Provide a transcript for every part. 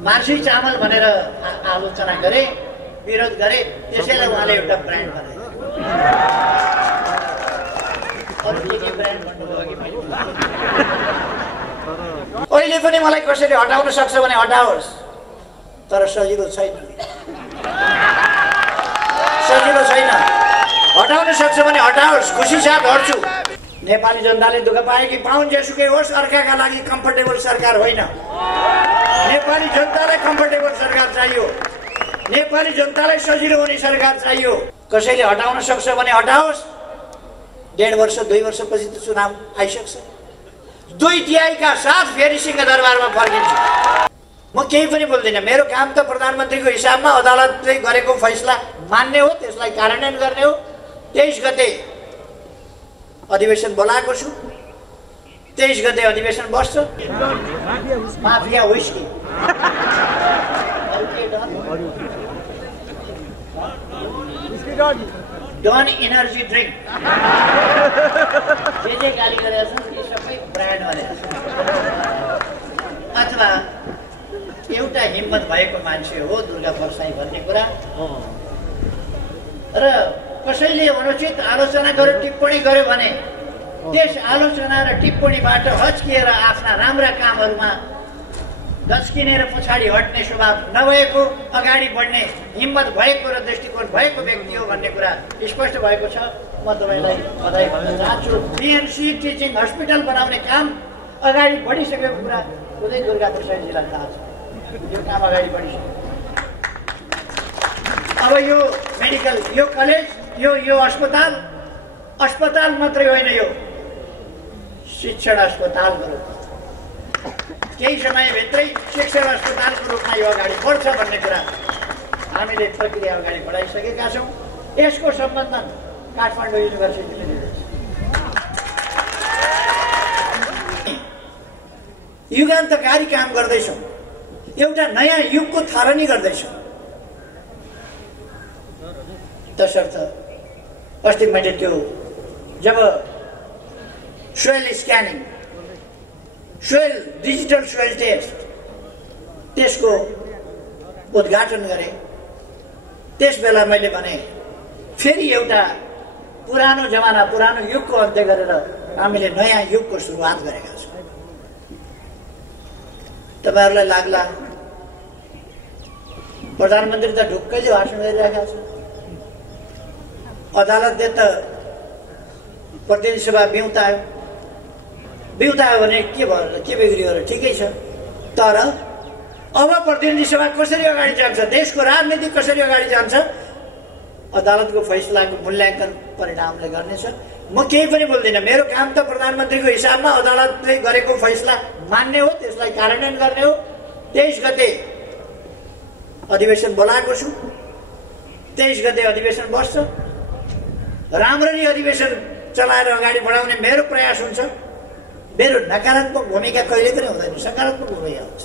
Marcy चामल भनेर आलोचना गरे, विरोध गरे, त्यसैलाई उहाँले एउटा ब्रान्ड बनाए। अरु के ब्रान्ड भन्नुभयो कि मैले अहिले पनि मलाई कसैले हटाउन सक्छ भने हटाओस्, तर सजिलो छैन। सजिलो छैन। हटाउन सक्छ भने हटाओस्, खुसी साथ हट्छु। नेपाली जनताले दुःख पाए कि पाउन् जेसुकै होस्, अर्काका लागि कम्फर्टेबल सरकार होइन। नेपाली जनतालाई कम्फर्टेबल सरकार चाहियो। नेपाली जनतालाई सजिलो हुने सरकार चाहियो। कसैले हटाउन सक्छ भने हटाओस्। 1.5 वर्ष 2 वर्षपछि त चुनाव आइसक्छ। 2 तिहाईका साथ फेरि सिंहदरबारमा फर्किन्छु। म केही पनि बोल्दिनँ। मेरो काम त प्रधानमन्त्रीको हिसाबमा अदालतले गरेको फैसला मान्ने हो, त्यसलाई कार्यान्वयन गर्ने हो। 23 गते अधिवेशन बोलाएको छु। 23 गते अधिवेशन बस्छ। Mafia whisky done energy drink जे गाली गरेका छन् ती सबै ब्रान्ड भनेर। अथवा एउटा हिम्मत भएको मान्छे हो दुर्गा परसाई भन्ने कुरा र कसैले अनुचित आलोचना गर्यो, टिप्पणी गर्यो भने त्यस आलोचना र टिप्पणीबाट हच्किएर आफ्ना राम्रा कामहरूमा दच्किने र पछाडि हट्ने स्वभाव नभएको, अगाडि बढ्ने हिम्मत भएको र दृष्टिकोण भएको व्यक्ति हो भन्ने कुरा स्पष्ट भएको छ। म तपाईलाई बधाई भन्न चाहन्छु। बीएनसी टिचिङ हस्पिटल बनाउने काम अगाडि बढिसकेको कुरा खुदै दुर्गा प्रसाईजीलाई थाहा छ। यो काम अगाडि बढिसक्यो। अब यो मेडिकल, यो कलेज, यो अस्पताल मात्रै होइन, यो शिक्षण अस्पताल गरौँ। केही समयभित्रै शिक्षण अस्पतालको रूपमा यो अगाडि बढ्छ भन्ने कुरा हामीले प्रक्रिया अगाडि बढाइसकेका छौँ। यसको सम्बन्धन काठमाडौँ युनिभर्सिटीले दिँदैछ। युगान्तकारी काम गर्दैछौँ। एउटा नयाँ युगको थालनी गर्दैछौँ। तसर्थ अस्ति मैले त्यो जब soil scanning, soil digital soil test, त्यसको उद्घाटन गरे, त्यस बेला मैले भने फेरि एउटा पुरानो जमाना, पुरानो युगको अन्त्य गरेर हामीले नयाँ युगको सुरुवात गरेका छौँ। तपाईहरूलाई लाग्ला प्रधानमन्त्री त ढुक्कैले भाषण गरिरहेका छन्, अदालतले त प्रतिनिधि सभा बिउतायो भने के भयो, के बिग्रियो र ठिकै छ। तर अब प्रतिनिधि सभा कसरी अगाडि जान्छ, देशको राजनीति कसरी अगाडि जान्छ, अदालतको फैसलाको मूल्याङ्कन परिणामले गर्नेछ। म केही पनि बोल्दिनँ। मेरो काम त प्रधानमन्त्रीको हिसाबमा अदालतले गरेको फैसला मान्ने हो, त्यसलाई कार्यान्वयन गर्ने हो। 23 गते अधिवेशन बोलाएको छु। 23 गते अधिवेशन बस्छ। राम्ररी अधिवेशन चलाएर अगाडि बढाउने मेरो प्रयास हुन्छ। मेरो नकारात्मक भूमिका कहिले पनि हुँदैन, सकारात्मक भूमिका हुन्छ।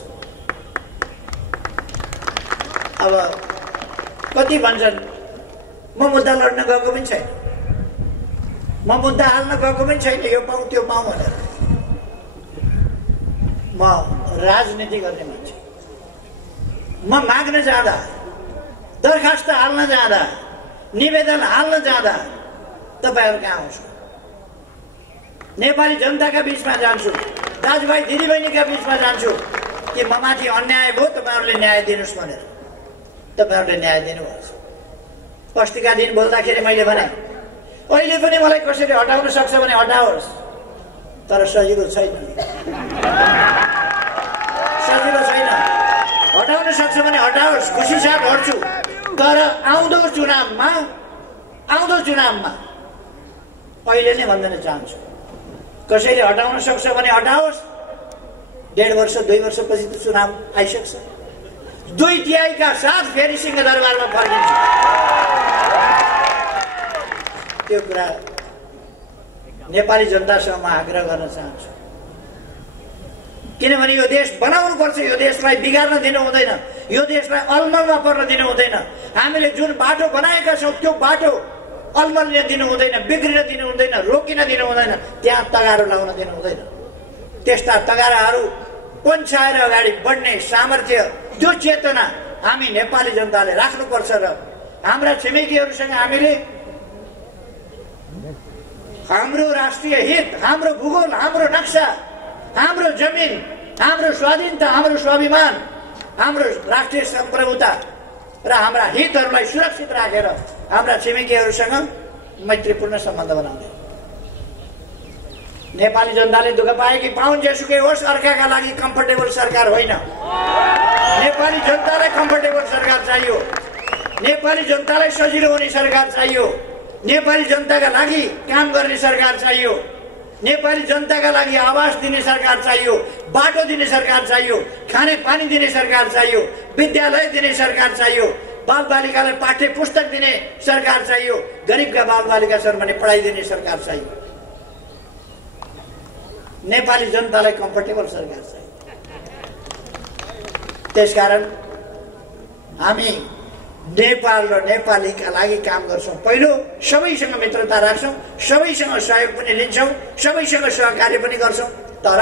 अब कति भन्छन् म मुद्दा लड्न गएको पनि छैन, म मुद्दा हाल्न गएको पनि छैन, यो पाउँ त्यो पाउँ भनेर। म राजनीति गर्ने मान्छे। म माग्न जाँदा, दरखास्त हाल्न जाँदा, निवेदन हाल्न जाँदा तपाईहरु कहाँ आउँछु? नेपाली जनताका बीचमा जान्छु, दाजुभाइ दिदीबहिनीका बीचमा जान्छु कि म माथि अन्याय भयो, तपाईहरुले न्याय दिनुस् भनेर। तपाईहरुले न्याय दिनुभएको छ। अस्तिका दिन बोल्दाखेरि मैले भने अहिले पनि मलाई कसैले हटाउन सक्छ भने हटाओस्, तर सजिलो छैन। सजिलो छैन। हटाउन सक्छ भने हटाओस्, खुसी साथ हट्छु। तर आउँदो चुनावमा अहिले नै भन्न चाहन्छु, कसैले हटाउन सक्छ भने हटाओस्। 1.5 वर्ष 2 वर्षपछि त चुनाव आइसक्छ। 2 तिहाईका साथ फेरि सिंहदरबारमा फर्किन्छु। त्यो कुरा नेपाली जनतासँग म आग्रह गर्न चाहन्छु। किनभने यो देश बनाउनु पर्छ, यो देशलाई बिगार्न दिनु हुँदैन, यो देशलाई अलमलमा पर्न दिनु हुँदैन। हामीले जुन बाटो बनाएका छौँ त्यो बाटो अलमल्ने दिनु हुँदैन, बिग्रिन दिनु हुँदैन, रोकिन दिनु हुँदैन, त्यहाँ तगारो लाउन दिनु हुँदैन। त्यस्ता तगाराहरू पन्छाएर अगाडि बढ्ने सामर्थ्य, त्यो चेतना हामी नेपाली जनताले राख्नुपर्छ र हाम्रा छिमेकीहरूसँग हामीले हाम्रो राष्ट्रिय हित, हाम्रो भूगोल, हाम्रो नक्सा, हाम्रो जमिन, हाम्रो स्वाधीनता, हाम्रो स्वाभिमान, हाम्रो राष्ट्रिय सम्प्रभुता र हाम्रा हितहरूलाई सुरक्षित राखेर हाम्रा छिमेकीहरूसँग मैत्रीपूर्ण सम्बन्ध बनाउने। नेपाली जनताले दुःख पाए कि पाउन् जेसुकै होस्, अर्काका लागि कम्फर्टेबल सरकार होइन। नेपाली जनतालाई कम्फर्टेबल सरकार चाहियो, नेपाली जनतालाई सजिलो हुने सरकार चाहियो, नेपाली जनताका लागि काम गर्ने सरकार चाहियो, नेपाली जनताका लागि आवास दिने सरकार चाहियो, बाटो दिने सरकार चाहियो, खाने पानी दिने सरकार चाहियो, विद्यालय दिने सरकार चाहियो, बाल बालिकालाई पाठ्य पुस्तक दिने सरकार चाहियो, गरिबका बाल बालिका छन् भने पढाइ दिने सरकार चाहियो। नेपाली जनतालाई कम्फर्टेबल सरकार चाहियो। त्यसकारण हामी नेपाल र नेपालीका लागि काम गर्छौं। पहिलो सबैसँग मित्रता राख्छौं, सबैसँग सहयोग पनि लिन्छौं, सबैसँग सहकार्य पनि गर्छौं। तर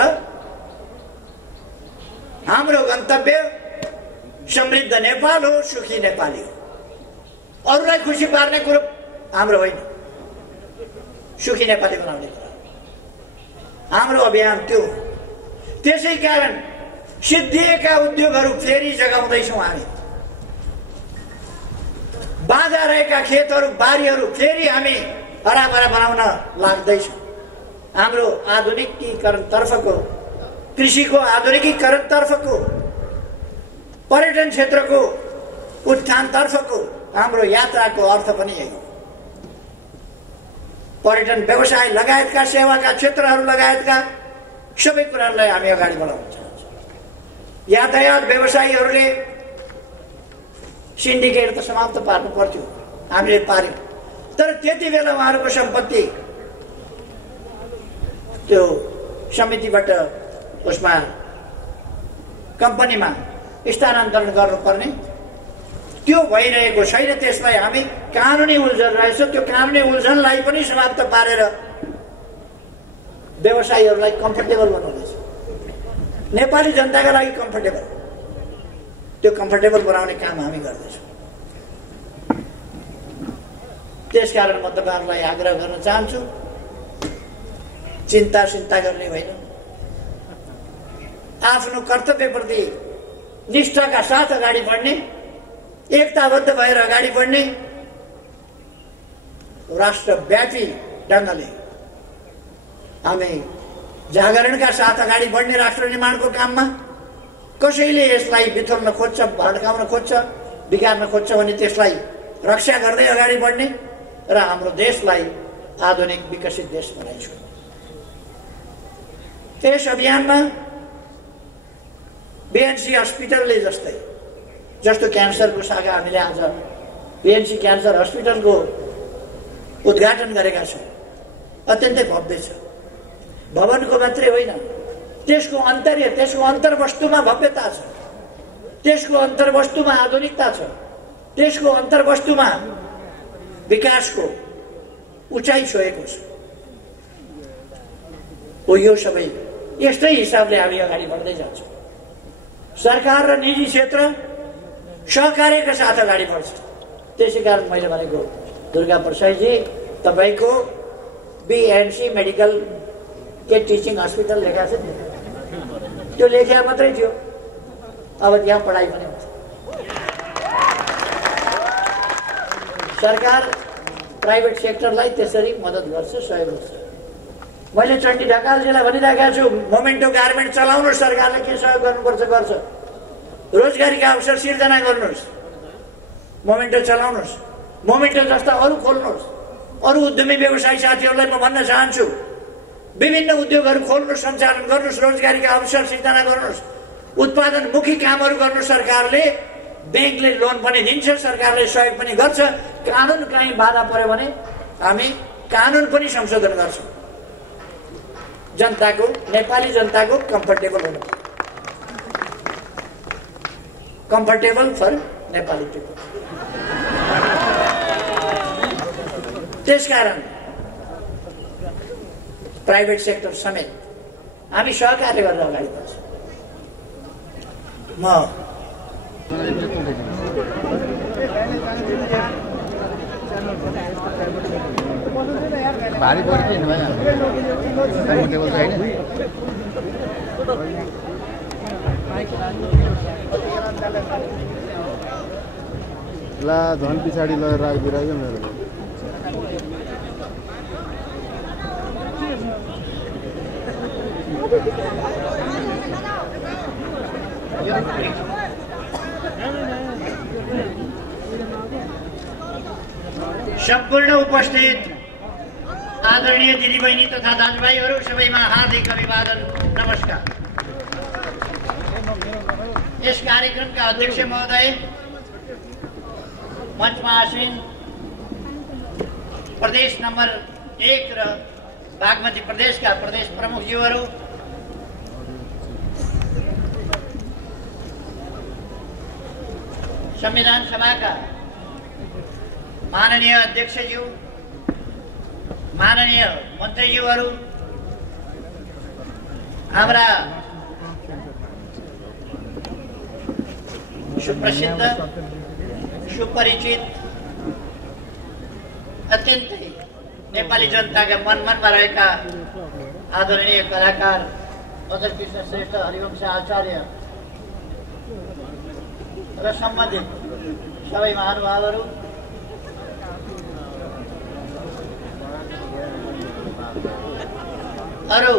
हाम्रो गन्तव्य समृद्ध नेपाल हो, सुखी नेपाली हो। अरूलाई खुसी पार्ने कुरो हाम्रो होइन, सुखी नेपाली बनाउने कुरा हाम्रो अभियान त्यो। त्यसै कारण सिद्धिएका उद्योगहरू फेरि जगाउँदैछौँ हामी। बाँझा रहेका खेतहरू, बारीहरू फेरि हामी हराभरा बनाउन लाग्दैछौँ। हाम्रो आधुनिकीकरण तर्फको, कृषिको आधुनिकीकरण तर्फको, पर्यटन क्षेत्रको उत्थान तर्फको हाम्रो यात्राको अर्थ पनि यही हो। पर्यटन व्यवसाय लगायतका सेवाका क्षेत्रहरू लगायतका सबै कुराहरूलाई हामी अगाडि बढाउन चाहन्छौँ। यातायात व्यवसायीहरूले सिन्डिकेट त समाप्त पार्नु पर्थ्यो, हामीले पार्यौं। तर त्यति बेला उहाँहरूको सम्पत्ति त्यो समितिबाट उसमा कम्पनीमा स्थानान्तरण गर्नुपर्ने त्यो भइरहेको छैन। त्यसलाई हामी कानुनी उल्झन रहेछ, त्यो कानुनी उल्झनलाई पनि समाप्त पारेर व्यवसायीहरूलाई कम्फर्टेबल बनाउनेछ। नेपाली जनताका लागि कम्फर्टेबल, त्यो कम्फर्टेबल बनाउने काम हामी गर्दैछौँ। त्यसकारण म तपाईहरुलाई आग्रह गर्न चाहन्छु, चिन्ता गर्ने होइन, आफ्नो कर्तव्यप्रति निष्ठाका साथ अगाडि बढ्ने, एकताबद्ध भएर अगाडि बढ्ने, राष्ट्रव्यापी ढंगले हामी जागरणका साथ अगाडि बढ्ने राष्ट्र निर्माणको काममा। कसैले यसलाई बिथोल्न खोज्छ, भड्काउन खोज्छ, बिगार्न खोज्छ भने त्यसलाई रक्षा गर्दै अगाडि बढ्ने र हाम्रो देशलाई आधुनिक विकसित देश बनाइछु। त्यस अभियानमा बीएनसी हस्पिटलले जस्तो क्यान्सरको शाखा हामीले आज बीएनसी क्यान्सर हस्पिटलको उद्घाटन गरेका छौं। अत्यन्तै भव्य छ। भवनको मात्रै होइन, त्यसको अन्तर्य, त्यसको अन्तर्वस्तुमा भव्यता छ, त्यसको अन्तर्वस्तुमा आधुनिकता छ, त्यसको अन्तर्वस्तुमा विकासको उचाइ छोएको छ। यो सबै यस्तै हिसाबले हामी अगाडि बढ्दै जान्छौँ। सरकार र निजी क्षेत्र सहकार्यका साथ अगाडि बढ्छ। त्यसै कारण मैले भनेको दुर्गा प्रसादजी, तपाईको बीएनसी मेडिकल के टिचिङ हस्पिटल लेखा छ नि, त्यो लेखिया मात्रै थियो, अब त्यहाँ पढाइ पनि हुन्छ। सरकार प्राइभेट सेक्टरलाई त्यसरी मद्दत गर्छ, सहयोग गर्छ। मैले चण्डी ढकालजीलाई भनिराखेको छु, मोमेन्टो गार्मेन्ट चलाउनुहोस्, सरकारले के सहयोग गर्नुपर्छ गर्छ। रोजगारीका अवसर सिर्जना गर्नुहोस्, मोमेन्टो चलाउनुहोस्, मोमेन्टो जस्ता अरू खोल्नुहोस्। अरू उद्यमी व्यवसायी साथीहरूलाई म भन्न चाहन्छु, विभिन्न उद्योगहरू खोल्नुहोस्, सञ्चालन गर्नुहोस्, रोजगारीका अवसर सिर्जना गर्नुहोस्, उत्पादनमुखी कामहरू गर्नुहोस्। सरकारले बैंकले लोन पनि दिन्छ, सरकारले सहयोग पनि गर्छ। कानुन कहीँ बाधा पर्यो भने हामी कानुन पनि संशोधन गर्छौँ। जनताको, नेपाली जनताको कम्फर्टेबल हुनु, कम्फर्टेबल फर नेपाली पिपल। त्यसकारण प्राइभेट सेक्टर समेत हामी सहकार्य गरेर अगाडि बढ्छौँ। म भारी पर्छ नि भाइ टेबल छैन ला झन् पछाडि लगेर राखिदिइराख्यो मेरो सम्पूर्ण उपस्थित आदरणीय दिदीबहिनी तथा दाजुभाइहरू सबैमा हार्दिक अभिवादन नमस्कार। यस कार्यक्रमका अध्यक्ष महोदय, मञ्चमा आसीन प्रदेश नम्बर 1 र बागमती प्रदेशका प्रदेश प्रमुखज्यूहरू, संविधान सभाका माननीय अध्यक्षज्यू, माननीय मन्त्रीज्यूहरू, हाम्रा सुप्रसिद्ध सुपरिचित अत्यन्तै नेपाली जनताका मनमा रहेका आदरणीय कलाकार अजर कृष्ण श्रेष्ठ, हरिवंश आचार्य र सम्बन्धित सबै महानुभावहरू, अरू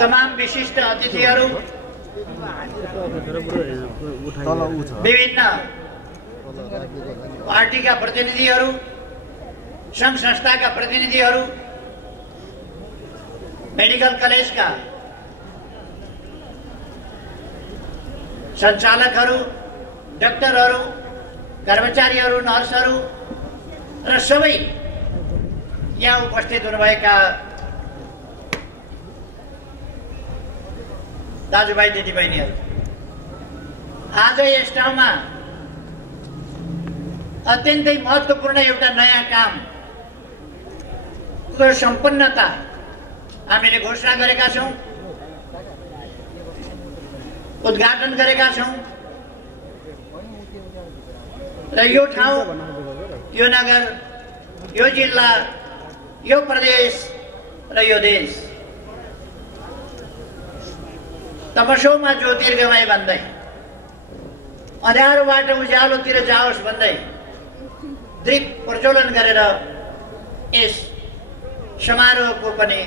तमाम विशिष्ट अतिथिहरू, विभिन्न पार्टीका प्रतिनिधिहरू, संघ संस्थाका प्रतिनिधिहरू, मेडिकल कलेजका सञ्चालकहरू, डाक्टरहरू, कर्मचारीहरू, नर्सहरू र सबै यहाँ उपस्थित हुनुभएका दाजुभाइ दिदीबहिनीहरू, आज यस ठाउँमा अत्यन्तै महत्त्वपूर्ण एउटा नयाँ कामको सम्पन्नता हामीले घोषणा गरेका छौँ, उद्घाटन गरेका छौँ र यो ठाउँ, यो नगर, यो जिल्ला, यो प्रदेश र यो देश तमसोमा ज्योतिर्गमय भन्दै, अँध्यारोबाट उज्यालोतिर जाओस् भन्दै दीप प्रज्वलन गरेर यस समारोहको पनि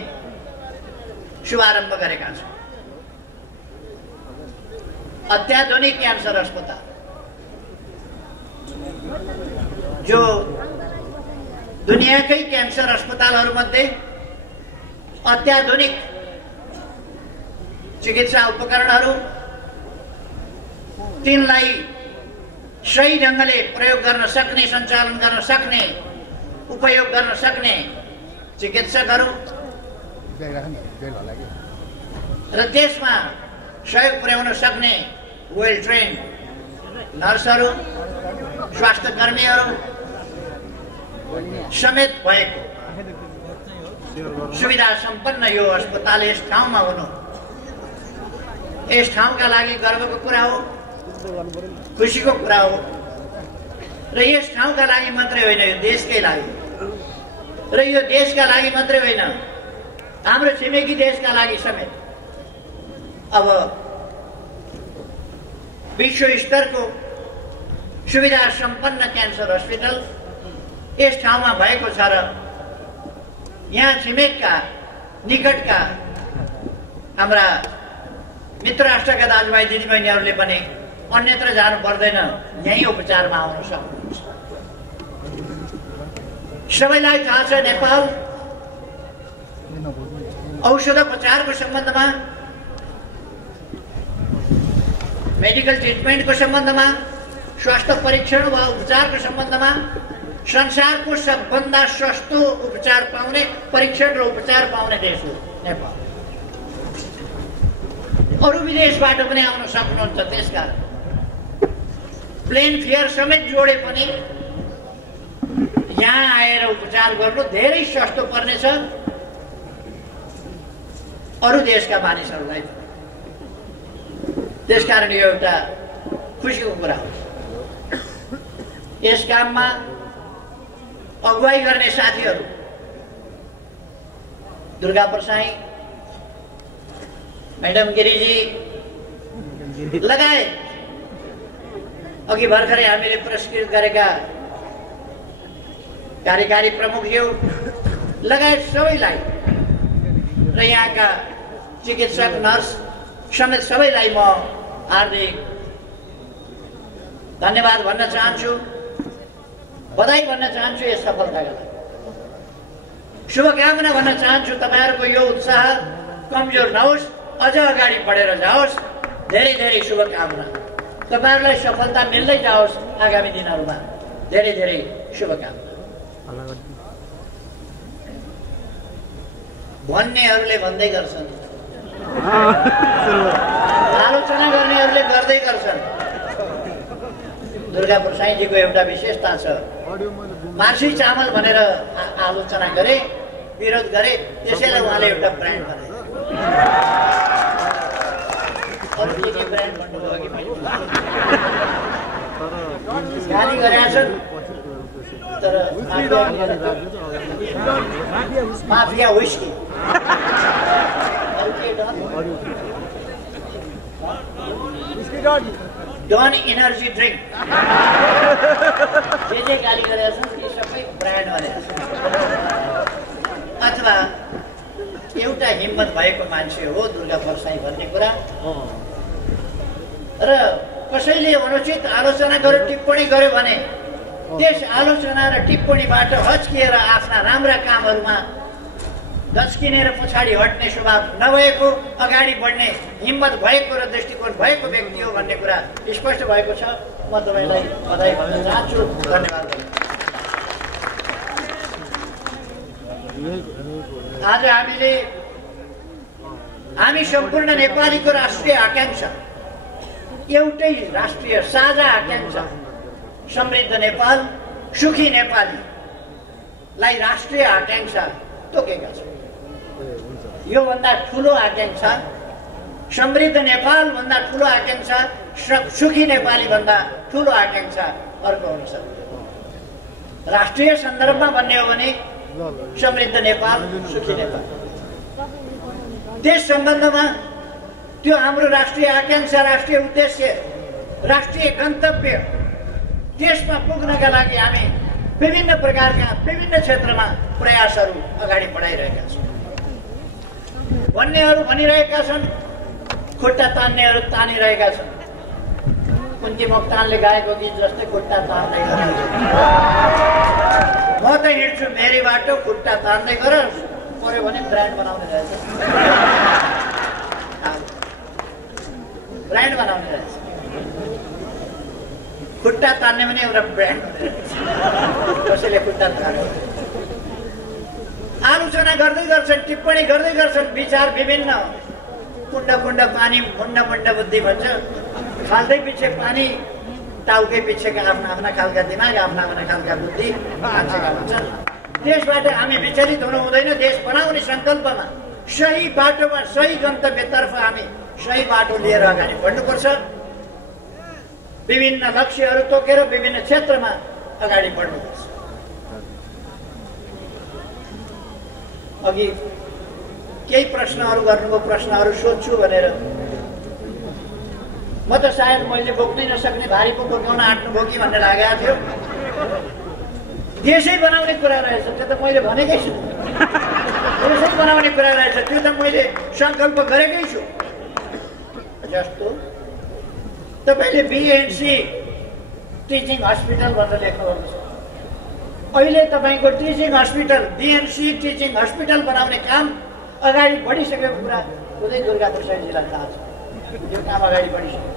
शुभारम्भ गरेका छौँ। अत्याधुनिक क्यान्सर अस्पताल जो दुनियाकै क्यान्सर अस्पतालहरूमध्ये अत्याधुनिक चिकित्सा उपकरणहरू, तिनलाई सही ढङ्गले प्रयोग गर्न सक्ने, सञ्चालन गर्न सक्ने, उपयोग गर्न सक्ने चिकित्सकहरू र त्यसमा सहयोग पुर्याउन सक्ने वेल ट्रेन्ड नर्सहरू, स्वास्थ्य कर्मीहरू समेत भएको सुविधा सम्पन्न यो अस्पताल यस ठाउँमा हुनु यस ठाउँका लागि गर्वको कुरा हो, खुसीको कुरा हो र यस ठाउँका लागि मात्रै होइन, यो देशकै लागि र यो देशका लागि मात्रै होइन, हाम्रो छिमेकी देशका लागि समेत अब विश्व स्तरको सुविधा सम्पन्न क्यान्सर अस्पताल यस ठाउँमा भएको छ र यहाँ छिमेकका निकटका हाम्रा मित्र राष्ट्रका दाजुभाइ दिदीबहिनीहरूले पनि अन्यत्र जानु पर्दैन, यही उपचारमा आउन सक्नुहुन्छ। सबैलाई थाहा छ, नेपाल औषधोपचारको सम्बन्धमा, मेडिकल ट्रिटमेन्टको सम्बन्धमा, स्वास्थ्य परीक्षण वा उपचारको सम्बन्धमा संसारको सबभन्दा सस्तो उपचार पाउने, परीक्षण र उपचार पाउने देश हो नेपाल। अरू विदेशबाट पनि आउन सक्नुहुन्छ, त्यसकारण प्लेन फेयर समेत जोडे पनि यहाँ आएर उपचार गर्नु धेरै सस्तो पर्नेछ अरू देशका मानिसहरूलाई। त्यसकारण यो एउटा खुसीको कुरा हो। यस काममा अगुवाई गर्ने साथीहरू दुर्गा प्रसाई, मैडम गिरिजी लगायत अघि भर्खरै हामीले पुरस्कृत गरेका कार्यकारी प्रमुखज्यू लगायत सबैलाई र यहाँका चिकित्सक, नर्स समेत सबैलाई म हार्दिक धन्यवाद भन्न चाहन्छु, बधाई भन्न चाहन्छु यस सफलताका लागि। शुभकामना भन्न चाहन्छु तपाईहरुको यो उत्साह कमजोर नहोस्, अझ अगाडि बढेर जाओस्। धेरै धेरै शुभकामना, तपाईहरुलाई सफलता मिल्दै जाओस् आगामी दिनहरुमा। धेरै धेरै शुभकामना। भन्नेहरूले भन्दै गर्छन्, आलोचना गर्नेहरूले गर्दै गर्छन्। दुर्गा प्रसाईजीको एउटा विशेषता छ, मार्सी चामल भनेर आलोचना गरे, विरोध गरे, त्यसैलाई उहाँले एउटा ब्रान्ड बनाए। अरू के ब्रान्ड भन्नुभयो कि मैले गाली गरेका छन्, तर mafia whisky, done energy drink, जे गाली गरेका छन् ती सबै ब्रान्ड भनेका छन्। अथवा एउटा हिम्मत भएको मान्छे हो दुर्गा प्रसाई भन्ने कुरा। र कसैले अनुचित आलोचना गर्यो, टिप्पणी गर्यो भने त्यस आलोचना र टिप्पणीबाट हच्किएर आफ्ना राम्रा कामहरूमा दच्किने र पछाडि हट्ने स्वभाव नभएको, अगाडि बढ्ने हिम्मत भएको र दृष्टिकोण भएको व्यक्ति हो भन्ने कुरा स्पष्ट भएको छ। म तपाईलाई बधाई भन्न चाहन्छु, धन्यवाद। आज हामी सम्पूर्ण नेपालीको राष्ट्रिय आकांक्षा, एउटै राष्ट्रिय साझा आकांक्षा समृद्ध नेपाल, सुखी नेपालीलाई राष्ट्रिय आकांक्षा तोकेका छौँ। यो भन्दा ठुलो आकांक्षा, समृद्ध नेपाल भन्दा ठुलो आकांक्षा, सुखी नेपाली भन्दा ठुलो आकांक्षा अर्को हुन्छ। राष्ट्रिय सन्दर्भमा भन्ने हो भने समृद्ध नेपाल, सुखी नेपाल। त्यस सम्बन्धमा त्यो हाम्रो राष्ट्रिय आकांक्षा, राष्ट्रिय उद्देश्य, राष्ट्रिय गन्तव्य, त्यसमा पुग्नका लागि हामी विभिन्न प्रकारका विभिन्न क्षेत्रमा प्रयासहरू अगाडि बढाइरहेका छौँ। भन्नेहरू भनिरहेका छन्, खुट्टा तान्नेहरू तानिरहेका छन्। कुन्ती मोक्तानले गाएको गीत जस्तै खुट्टा तान्दै गर, म त हिँड्छु मेरी बाटो, खुट्टा तान्दै गर। पर्यो भने ब्रान्ड बनाउने रहेछ, ब्रान्ड बनाउने रहेछ। खुट्टा तान्ने भने एउटा ब्रान्ड हुने रहेछ। कसैले खुट्टा तान्यो, आलोचना गर्दै गर्छन्, टिप्पणी गर्दै गर्छन्। विचार विभिन्न, कुण्ड कुण्ड पानी, मुण्ड मुण्ड बुद्धि भन्छ। खाल्दै पछि पानी, टाउकै पछिका आफ्ना आफ्ना खालका दिमाग, आफ्ना आफ्ना खालका बुद्धि मान्छेका हुन्छन्। त्यसबाट हामी विचलित हुनु हुँदैन। देश बनाउने सङ्कल्पमा, सही बाटोमा, सही गन्तव्यतर्फ हामी सही बाटो लिएर अगाडि बढ्नुपर्छ। विभिन्न लक्ष्यहरू तोकेर विभिन्न क्षेत्रमा अगाडि बढ्नुपर्छ। अघि केही प्रश्नहरू गर्नुभयो, प्रश्नहरू सोध्छु भनेर। म त सायद मैले बोक्नै नसक्ने भारी पो बोकाउन आँट्नुभयो कि भन्ने लागेको थियो। देशै बनाउने कुरा रहेछ, त्यो त मैले भनेकै छु। देशै बनाउने कुरा रहेछ, त्यो त मैले सङ्कल्प गरेकै छु। जस्तो तपाईँले बिएनसी टिचिङ हस्पिटल भनेर लेख्नुहुन्छ। अहिले तपाईँको teaching hospital, BNC teaching hospital बनाउने काम अगाडि बढिसकेको कुरा खुदै दुर्गा प्रसाईजीलाई थाहा छ। यो काम अगाडि बढिसक्यो।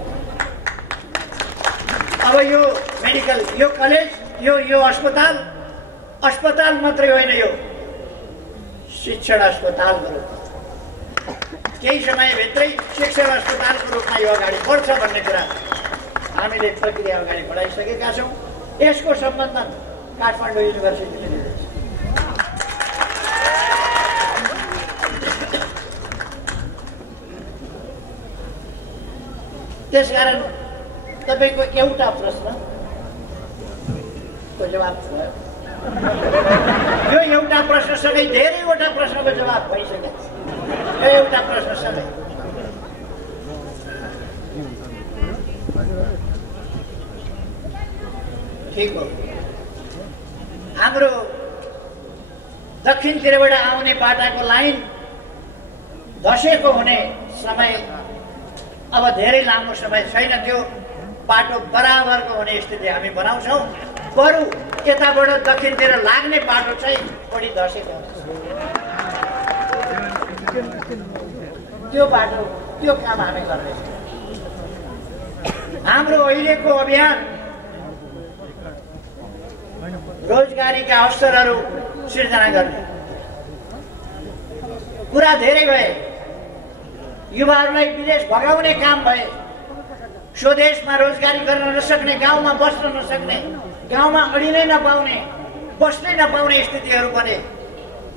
अब यो मेडिकल, यो कलेज, यो अस्पताल मात्रै होइन, यो शिक्षण अस्पतालको रूपमा, केही समयभित्रै शिक्षण अस्पतालको रूपमा यो अगाडि बढ्छ भन्ने कुरा हामीले प्रक्रिया अगाडि बढाइसकेका छौँ। यसको सम्बन्धन काठमाडौँ युनिभर्सिटीले लिँदैछ। त्यसकारण तपाईको एउटा प्रश्नको जवाब भयो। यो एउटा प्रश्नसँगै धेरैवटा प्रश्नको जवाब भइसकेको छ। यो एउटा प्रश्नसँगै ठीक हो। हाम्रो दक्षिणतिरबाट आउने बाटाको लाइन धसेको हुने समय अब धेरै लामो समय छैन। त्यो बाटो बराबरको हुने स्थिति हामी बनाउँछौँ। बरु यताबाट दक्षिणतिर लाग्ने बाटो चाहिँ बढी धसेको हुन्छ। त्यो बाटो त्यो काम हामी गर्दैछौँ। हाम्रो अहिलेको अभियान रोजगारीका अवसरहरू सिर्जना गर्ने कुरा धेरै भए। युवाहरूलाई विदेश भगाउने काम भए। स्वदेशमा रोजगारी गर्न नसक्ने, गाउँमा बस्न नसक्ने, गाउँमा अडिनै नपाउने, बस्नै नपाउने स्थितिहरू बने।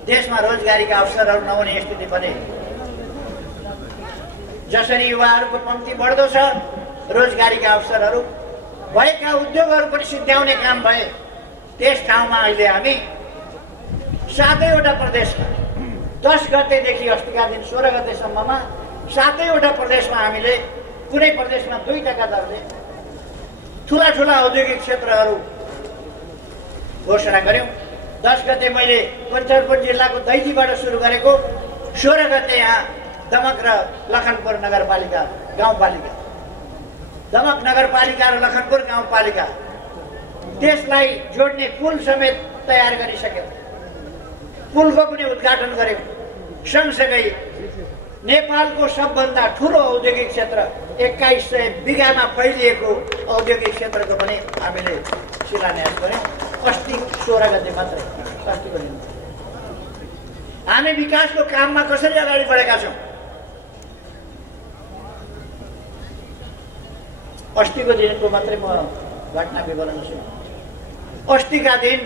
देशमा रोजगारीका अवसरहरू नहुने स्थिति बने। जसरी युवाहरूको पंक्ति बढ्दो छ, रोजगारीका अवसरहरू भएका उद्योगहरू पनि सिद्ध्याउने काम भए। त्यस ठाउँमा अहिले हामी 7वटा प्रदेशमा 10 गतेदेखि अस्तिका दिन 16 गतेसम्ममा 7वटा प्रदेशमा हामीले कुनै प्रदेशमा 2% दरले ठुला ठुला औद्योगिक क्षेत्रहरू घोषणा गर्यौं। 10 गते मैले कञ्चनपुर जिल्लाको दैतीबाट सुरु गरेको, 16 गते यहाँ दमक र लखनपुर नगरपालिका गाउँपालिका, दमक नगरपालिका र लखनपुर गाउँपालिका त्यसलाई जोड्ने पुल समेत तयार गरिसक्यौं। पुलको पनि उद्घाटन गर्यौं। सँगसँगै नेपालको सबभन्दा ठुलो औद्योगिक क्षेत्र 2100 बिघामा फैलिएको औद्योगिक क्षेत्रको पनि हामीले शिलान्यास गर्यौं। अस्ति 16 गते मात्रै, अस्तिको दिन। हामी विकासको काममा कसरी अगाडि बढेका छौं? अस्तिको दिनको मात्रै म घटना विवरण सुनाउँछु। अस्तिका दिन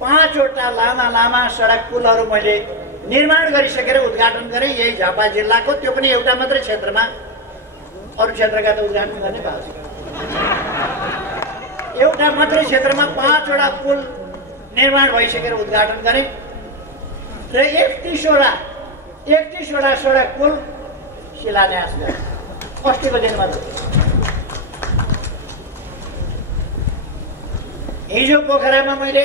5वटा लामा लामा सडक पुलहरू मैले निर्माण गरिसकेर उद्घाटन गरेँ। यही झापा जिल्लाको, त्यो पनि एउटा मात्रै क्षेत्रमा। अरू क्षेत्रका त उद्घाटन गर्ने भएको छ। एउटा मात्रै क्षेत्रमा 5वटा पुल निर्माण भइसकेर उद्घाटन गरेँ र 31वटा सडक पुल शिलान्यास गरेँ अस्तिको दिन मात्रै। हिजो पोखरामा मैले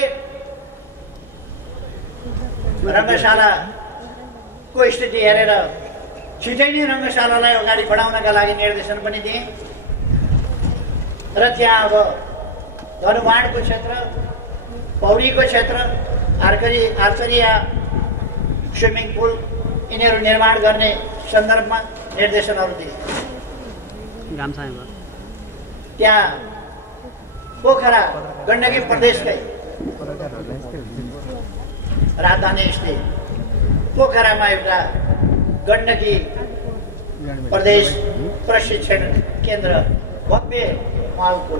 रङ्गशालाको स्थिति हेरेर छिटै नै रङ्गशालालाई अगाडि बढाउनका लागि निर्देशन पनि दिएँ र त्यहाँ अब धनुवाणको क्षेत्र, पौडीको क्षेत्र, आर्चरी स्विमिङ पुल यिनीहरू निर्माण गर्ने सन्दर्भमा निर्देशनहरू दिए। त्यहाँ पोखरा गण्डकी प्रदेशकै राजधानी स्थित पोखरामा एउटा गण्डकी प्रदेश प्रशिक्षण केन्द्र, भव्य मालको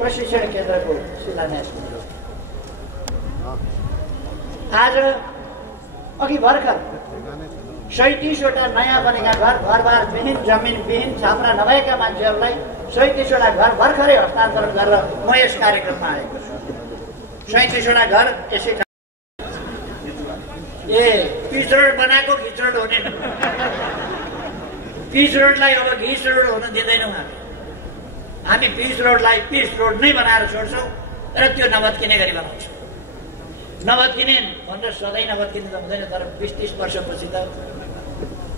प्रशिक्षण केन्द्रको शिलान्यास। आज अघि भर्खर 37वटा नयाँ बनेका घरबार विहीन, जमिन विहीन, छाप्रा नभएका मान्छेहरूलाई 37वटा घर भर्खरै हस्तान्तरण गरेर म यस कार्यक्रममा आएको छु। 37वटा घर यसै पिच रोड बनाएको घिच रोड हुने, पिच रोडलाई अब घिच रोड हुन दिँदैनौँ। हामी पिच रोडलाई पिच रोड नै बनाएर छोड्छौँ र त्यो नभत्किने गरी बनाउँछौँ। नभत्किने भनेर सधैँ नभत्किने त हुँदैन, तर 20-30 वर्षपछि त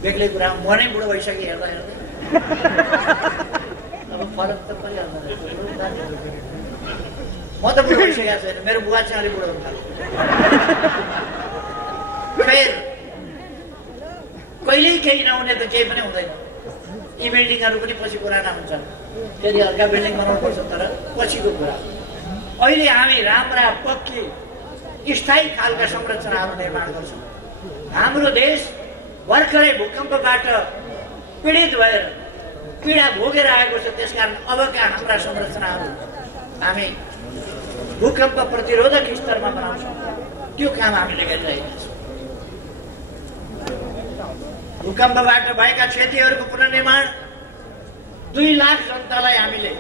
बेग्लै कुरा। म नै बुढो भइसकेँ हेर्दा हेर्दै अब फरक त परिहाल्छ। म त बुढो भइसकेको छैन, मेरो बुवा चाहिँ अलिक बुढो हुन्छ। फेर कहिल्यै केही नहुने त केही पनि हुँदैन। यी बिल्डिङहरू पनि पछि पुराना हुन्छन्, फेरि अर्का बिल्डिङ बनाउनुपर्छ, तर पछिको कुरा। अहिले हामी राम्रा पक्की स्थायी खालका संरचनाहरू निर्माण गर्छौँ। हाम्रो देश भर्खरै भूकम्पबाट पीडित भएर पीडा भोगेर आएको छ। त्यसकारण अबका हाम्रा संरचनाहरू हामी भूकम्प प्रतिरोधक स्तरमा बनाउँछौँ। त्यो काम हामीले गरिरहेका छौँ। भूकम्पबाट भएका क्षतिहरूको पुनर्निर्माण 2 लाख जनतालाई हामीले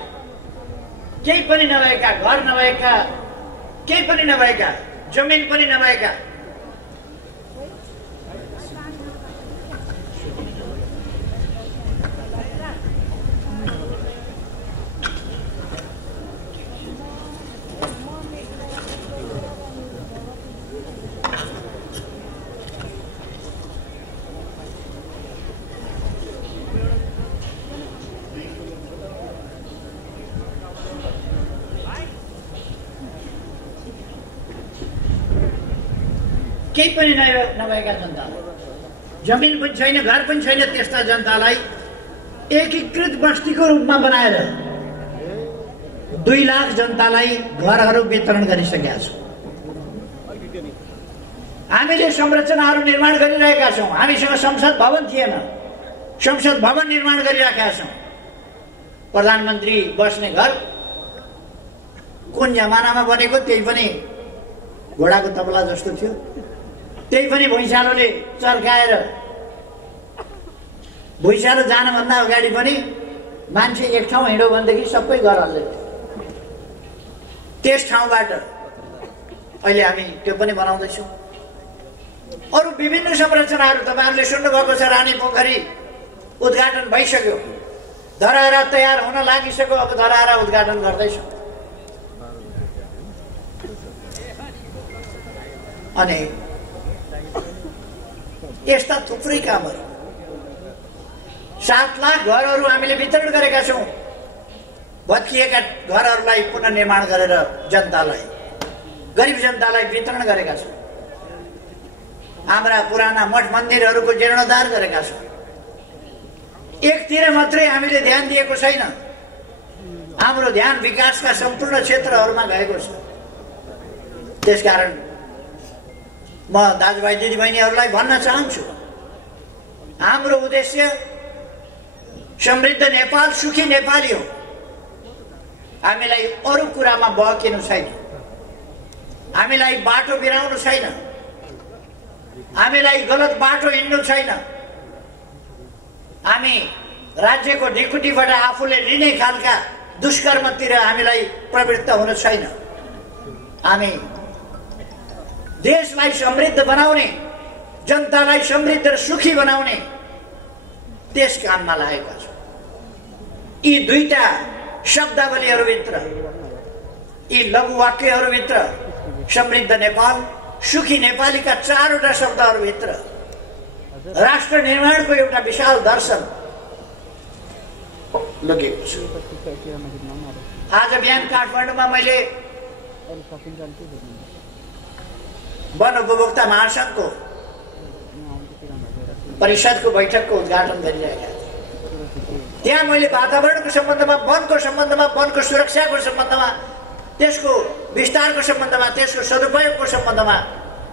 केही पनि नभएका, घर नभएका, केही पनि नभएका, जमिन पनि नभएका, केही पनि नभएका जनतालाई, जमिन पनि छैन, घर पनि छैन, त्यस्ता जनतालाई एकीकृत बस्तीको रूपमा बनाएर 2 लाख जनतालाई घरहरू वितरण गरिसकेका छौँ। हामीले संरचनाहरू निर्माण गरिरहेका छौँ। हामीसँग संसद भवन थिएन, संसद भवन निर्माण गरिरहेका छौँ। प्रधानमन्त्री बस्ने घर कुन जमानामा बनेको, त्यही पनि घोडाको तबला जस्तो थियो, त्यही पनि भुइँचालोले चर्काएर, भुइँचालो जानभन्दा अगाडि पनि मान्छे एक ठाउँ हिँड्यो भनेदेखि सबै घर हल्ले। त्यस ठाउँबाट अहिले हामी त्यो पनि बनाउँदैछौँ। अरू विभिन्न संरचनाहरू तपाईँहरूले सुन्नुभएको छ। रानी पोखरी उद्घाटन भइसक्यो, धरहरा तयार हुन लागिसक्यो, अब धरहरा उद्घाटन गर्दैछौँ। अनि यस्ता थुप्रै कामहरू, 7 लाख घरहरू हामीले वितरण गरेका छौँ। भत्किएका घरहरूलाई पुनर्निर्माण गरेर जनतालाई, गरिब जनतालाई वितरण गरेका छौँ। हाम्रा पुराना मठ मन्दिरहरूको जीर्णोद्धार गरेका छौँ। एकतिर मात्रै हामीले ध्यान दिएको छैन, हाम्रो ध्यान विकासका सम्पूर्ण क्षेत्रहरूमा गएको छ। त्यसकारण म दाजुभाइ दिदीबहिनीहरूलाई भन्न चाहन्छु, हाम्रो उद्देश्य समृद्ध नेपाल, सुखी नेपाली हो। हामीलाई अरू कुरामा बहकिनु छैन, हामीलाई बाटो बिराउनु छैन, हामीलाई गलत बाटो हिँड्नु छैन, हामी राज्यको ढिकुटीबाट आफूले लिने खालका दुष्कर्मतिर हामीलाई प्रवृत्त हुनु छैन। हामी देशलाई समृद्ध बनाउने, जनतालाई समृद्ध र सुखी बनाउने त्यस काममा लागेका छौँ। यी 2टा शब्दावलीहरूभित्र, यी लघुवाक्यहरूभित्र, समृद्ध नेपाल, सुखी नेपालीका 4वटा शब्दहरूभित्र राष्ट्र निर्माणको एउटा विशाल दर्शन लुकेको छ। आज बिहान काठमाडौँमा मैले वन उपभोक्ता महासंघको परिषदको बैठकको उद्घाटन गरिरहेका थिएँ। त्यहाँ मैले वातावरणको सम्बन्धमा, वनको सम्बन्धमा, वनको सुरक्षाको सम्बन्धमा, त्यसको विस्तारको सम्बन्धमा, त्यसको सदुपयोगको सम्बन्धमा,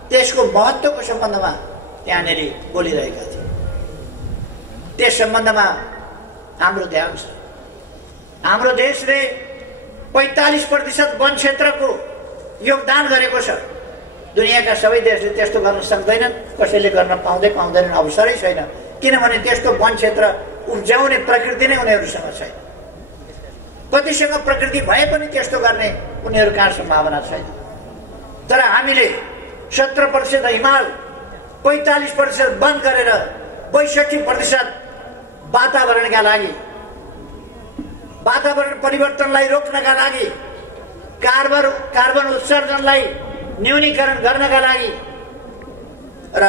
त्यसको महत्त्वको सम्बन्धमा त्यहाँनिर बोलिरहेका थिए। त्यस सम्बन्धमा हाम्रो ध्यान छ। हाम्रो देशले 45% वन क्षेत्रको योगदान गरेको छ। दुनियाँका सबै देशले त्यस्तो गर्न सक्दैनन्, कसैले गर्न पाउँदैनन्, अवसरै छैन। किनभने त्यस्तो वन क्षेत्र उब्जाउने प्रकृति नै उनीहरूसँग छैन। कतिसँग प्रकृति भए पनि त्यस्तो गर्ने उनीहरू कहाँ सम्भावना छैन। तर हामीले 17% हिमाल, 45% वन गरेर 62% वातावरणका लागि, वातावरण परिवर्तनलाई रोक्नका लागि, कार्बन उत्सर्जनलाई न्यूनीकरण गर्नका लागि र